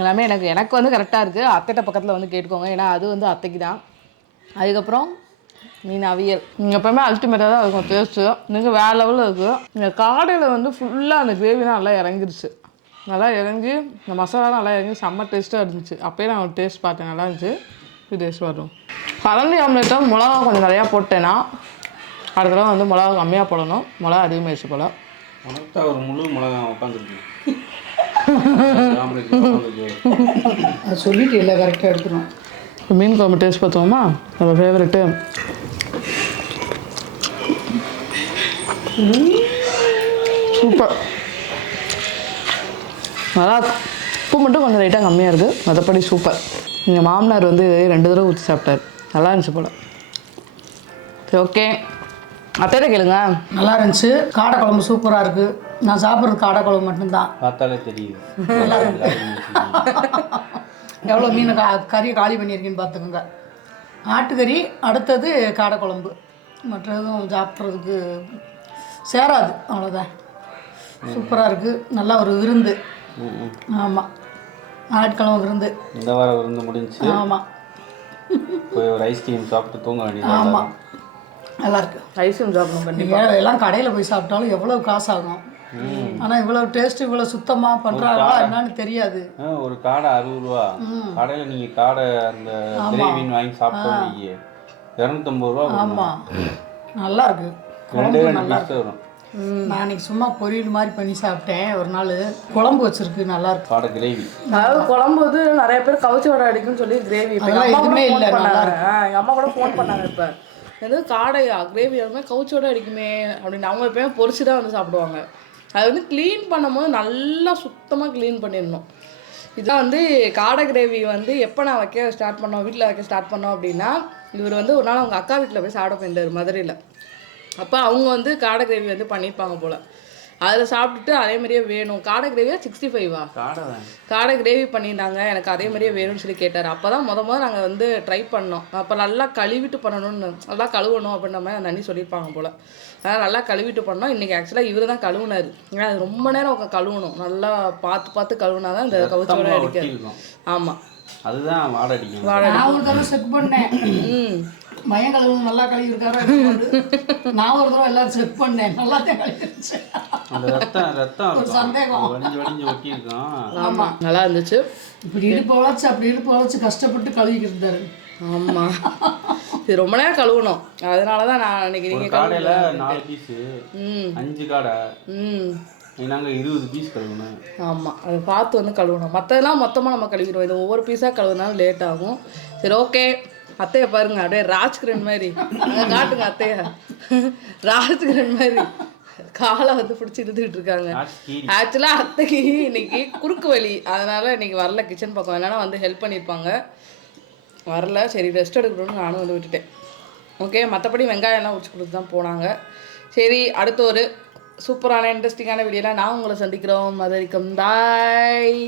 எல்லாமே எனக்கு வந்து கரெக்டாக இருக்குது. அத்தைட்ட பக்கத்தில் வந்து கேட்டுக்கோங்க, ஏன்னா அது வந்து அத்தைக்கு தான். அதுக்கப்புறம் மீன் அவியல் எப்போவுமே அல்டிமேட்டாக தான் இருக்கும் டேஸ்ட்டு. நீங்கள் வேறு லெவலில் இருக்குது. இந்த காடையில் வந்து ஃபுல்லாக அந்த கிரேவி நல்லா இறங்கிருச்சு. நல்லா இறங்கி இந்த மசாலா நல்லா இறங்கி செம்ம டேஸ்ட்டாக இருந்துச்சு. அப்போயே நான் டேஸ்ட் பார்த்தேன், நல்லா இருந்துச்சு. இது டேஸ்ட் வரும். கரண்டி ஆம்லேட்டாக மிளகா கொஞ்சம் நிறையா போட்டேன்னா அடுத்த தடவை வந்து மிளகா கம்மியாக போடணும். மிளகா அதிகமாகிடுச்சு போல். ஒரு முழு மிளகா உட்காந்துருக்கு. அது சொல்லிட்டு எல்லாம் கரெக்டாக எடுத்துரும். மீன் குழம்பு டேஸ்ட் பார்த்தோமா? நம்ம ஃபேவரெட்டு சூப்பர், நல்லா. உப்பு மட்டும் கொஞ்சம் லைட்டாக கம்மியாக இருக்குது, மற்றபடி சூப்பர். எங்கள் மாமனார் வந்து 2 தடவை ஊற்றி சாப்பிட்டார், நல்லா இருந்துச்சு போல். சரி ஓகே அத்தையிட கேளுங்க. நல்லா இருந்துச்சு. காடை குழம்பு சூப்பராக இருக்குது. நான் சாப்பிட்றது காடை குழம்பு மட்டும்தான். பார்த்தாலே தெரியுது. எவ்வளோ மீன் கறியை காலி பண்ணியிருக்கேன்னு பார்த்துக்கோங்க. ஆட்டுக்கறி, அடுத்தது காடை குழம்பு. மற்ற எதுவும் சாப்பிட்றதுக்கு சேராது. அவ்வளோதான். சூப்பராக இருக்குது. நல்லா ஒரு விருந்து. ஆமாம், ஆட்கிழமை விருந்து. இந்த வாரம் விருந்து முடிஞ்சு. ஆமாம், போய் ஒரு ஐஸ்கிரீம் சாப்பிட்டு தூங்க வேண்டியது. ஆமாம், நல்லாயிருக்கு. ஐஸ்கிரீம் சாப்பிடணும் கண்டிப்பாக. நீங்கள் எல்லாம் கடையில் போய் சாப்பிட்டாலும் எவ்வளோ காசு ஆகும். ஆனால் இவ்வளோ டேஸ்ட்டு இவ்வளோ சுத்தமாக பண்ணுறாங்களா என்னன்னு தெரியாது. ஒரு காடை 60 ரூபா. கடையில் நீங்கள் காடை அந்த கிரேவின்னு வாங்கி சாப்பிட்டோம் 250 ரூபா. ஆமாம், நல்லா இருக்கு. ரெண்டே 2 பீஸ் வரும். நான் இன்னைக்கு சும்மா பொரியல் மாதிரி பண்ணி சாப்பிட்டேன். ஒரு நாள் குழம்பு வச்சிருக்கு, நல்லா இருக்கு. காடை கிரேவி. அதாவது குழம்பு வந்து நிறைய பேர் கவுச்சி வடை அடிக்குன்னு சொல்லி கிரேவி. அதெல்லாம் எதுவுமே இல்லை, நல்லா இருக்கு. எங்கள் அம்மா கூட ஃபோன் பண்ணாங்க. இப்போ எது காடையா கிரேவி எல்லாமே கவுச்சி வடை அடிக்குமே அப்படின்னு. அவங்க எப்பயுமே பொரிச்சு தான் வந்து சாப்பிடுவாங்க. அது வந்து க்ளீன் பண்ணும்போது நல்லா சுத்தமாக க்ளீன் பண்ணிடணும். இதான் வந்து காடை கிரேவி வந்து எப்போ நான் வைக்க ஸ்டார்ட் பண்ணோம், வீட்டில் வைக்க ஸ்டார்ட் பண்ணோம் அப்படின்னா, இவர் வந்து ஒரு நாள் அவங்க அக்கா வீட்டில் போய் சாப்பிட போயிருந்தார் மதுரையில். அப்போ அவங்க வந்து காடை கிரேவி வந்து பண்ணியிருப்பாங்க போல். அதில் சாப்பிட்டுட்டு அதே மாதிரியே வேணும். காடை கிரேவியா 65வா? காடை கிரேவி பண்ணியிருந்தாங்க, எனக்கு அதே மாதிரியே வேணும்னு சொல்லி கேட்டார். அப்போ தான் முதல் நாங்கள் வந்து ட்ரை பண்ணோம். அப்போ நல்லா கழுவிட்டு பண்ணணும்னு, நல்லா கழுவணும் அப்படின்ற மாதிரி அந்த அண்ணி சொல்லியிருப்பாங்க போல். அதனால் நல்லா கழுவிட்டு பண்ணோம். இன்றைக்கி ஆக்சுவலாக இவர் தான் கழுவுனார். ஏன்னா அது ரொம்ப நேரம் கழுவணும். நல்லா பார்த்து கழுவுனா தான் இந்த கவுச்சோட அடிக்காது. ஆமாம், அதுதான் வாடை அடிக்கும். நான் ஒரு தடவை செக் பண்ணேன். மயம் கழுவு நல்லா கழுவி இருக்காரோ. நான் ஒரு தடவை எல்லாரும் செக் பண்ணேன், நல்லா தான் கழுவிருச்சு. அந்த ரத்தம் ஒரு சந்தேகம். வடிஞ்சு ஒட்டி இருக்கும். ஆமாம், நல்லா இருந்துச்சு. இப்படி இடுப்பு வளைச்சு அப்படி இடுப்பு வளைச்சு கஷ்டப்பட்டு கழுவிக்கிட்டு இருந்தாரு. ஆமாம், இது ரொம்ப நேரம் கழுவணும். அதனால தான் நான் அன்றைக்கி நீங்கள் காடையில் 4 பீஸு 5 காடை. நாங்கள் 20 பீஸ் கழுவணும். ஆமாம், அதை பார்த்து வந்து கழுவணும். மற்றதெல்லாம் மொத்தமாக நம்ம கழுவிடுவோம். இது ஒவ்வொரு பீஸாக கழுவுனாலும் லேட் ஆகும். சரி ஓகே, அத்தையை பாருங்க அப்படியே ராஜ்கிரண் மாதிரி. அங்கே காட்டுங்க அத்தைய, ராஜ்கிரண் மாதிரி காலை வந்து பிடிச்சி இழுத்துக்கிட்டு இருக்காங்க. ஆக்சுவலாக அத்தைக்கு இன்னைக்கு குறுக்கு வலி, அதனால் இன்னைக்கு வரல கிச்சன் பக்கம். என்னன்னா வந்து ஹெல்ப் பண்ணியிருப்பாங்க, வரல. சரி ரெஸ்ட் எடுக்கணும்னு நானும் வந்து விட்டுட்டேன். ஓகே, மற்றபடி வெங்காயம்லாம் உரிச்சு கொடுத்து தான் போனாங்க. சரி, அடுத்த ஒரு சூப்பரான இன்ட்ரெஸ்டிங்கான வீடியோலாம் நான் உங்களை சந்திக்கிறோம். அது வரைக்கும் பாய்.